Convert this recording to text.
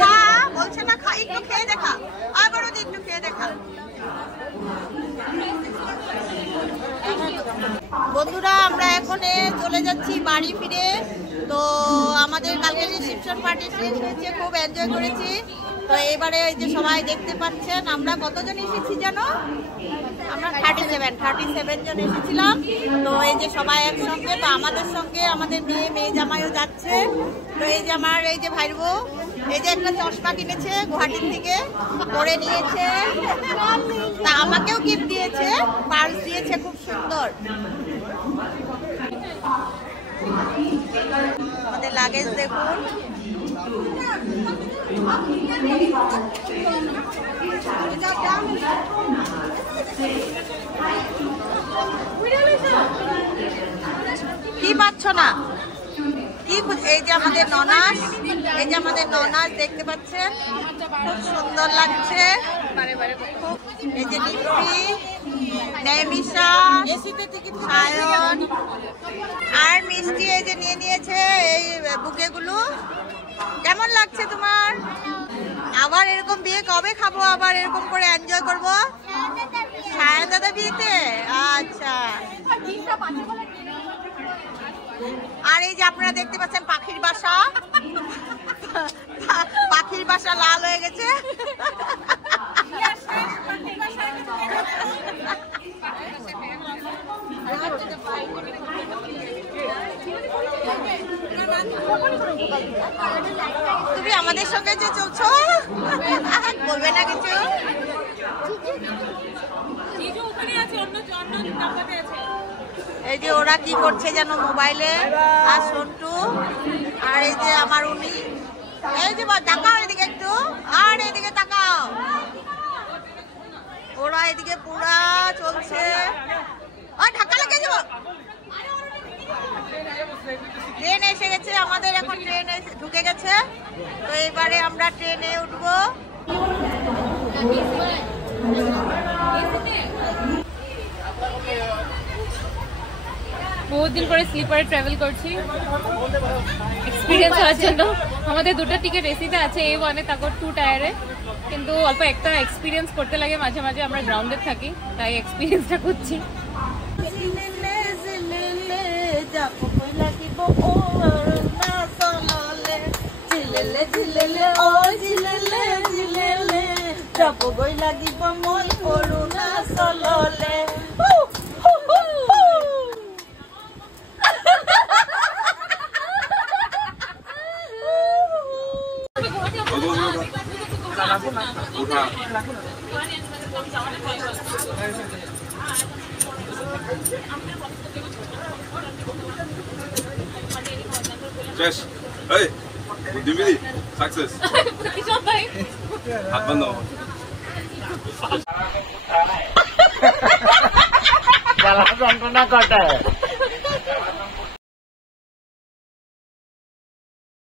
খা বলছে না, খা একটু খেয়ে দেখা, আবারও একটু খেয়ে দেখা। বন্ধুরা আমরা এখন চলে যাচ্ছি বাড়ি ফিরে। তো আমাদের কালকে রিসেপশন পার্টি শেষ হয়েছে, খুব এনজয় করেছি। তো এবারে এই যে সবাই দেখতে পাচ্ছেন আমরা কতজন এসেছি জানো, আমরা 37 জন এসেছিলাম। তো এই যে সবাই একসঙ্গে, তো আমাদের সঙ্গে আমাদের মেয়ে জামাইও যাচ্ছে। তো এই যে আমার এই যে ভাইর বউ এই যে একটা চশমা কিনেছে গুয়াহাটির থেকে, পরে নিয়েছে। তা আমাকেও গিফট দিয়েছে, পার্স দিয়েছে খুব সুন্দর। আমাদের লাগেজ দেখুন, কি পাচ্ছ না কি? এই যে আমাদের ননাস, এই যে আমাদের ননাস দেখতে পাচ্ছেন, খুব সুন্দর লাগছে। এই যে নিপি, নেমিশা, সায়ন আর মিষ্টি এই যে নিয়ে নিয়েছে এই বুকেগুলো। কেমন লাগছে তোমার? আবার এরকম বিয়ে কবে খাবো, আবার এরকম করে এনজয় করবো? সায়ন দাদা বিয়েতে? আচ্ছা। আর এই যে আপনারা দেখতে পাচ্ছেন পাখির বাসা, পাখির বাসা লাল হয়ে গেছে। তুমি আমাদের সঙ্গে যে চলছো, বলবে না কিছু? এই যে ওরা কি করছে যেন মোবাইলে, আর সন্টু আর এই যে আমার উনি। এই যে তাকাও এদিকে একটু, আর এদিকে তাকাও। ওরা এদিকে পুরা চলছে। ঢাকা লেগে যাব। ট্রেন এসে গেছে আমাদের, এখন ট্রেন ঢুকে গেছে। তো এবারে আমরা ট্রেনে উঠবো। বহুত দিন পরে স্লিপারে ট্রাভেল করছি এক্সপিরিয়েন্স হওয়ার জন্য। আমাদের দুটো টিকিট এসিতে আছে, A1 এ, তারপর 2 টায়ারে। কিন্তু অল্প একটা এক্সপিরিয়েন্স করতে লাগে মাঝে মাঝে, আমরা গ্রাউন্ডে থাকি, তাই এক্সপিরিয়েন্সটা করছি। Cześć! Hej! Dimili! Success! হাত বান্ধব। জ্বালা যন্ত্রণা করে।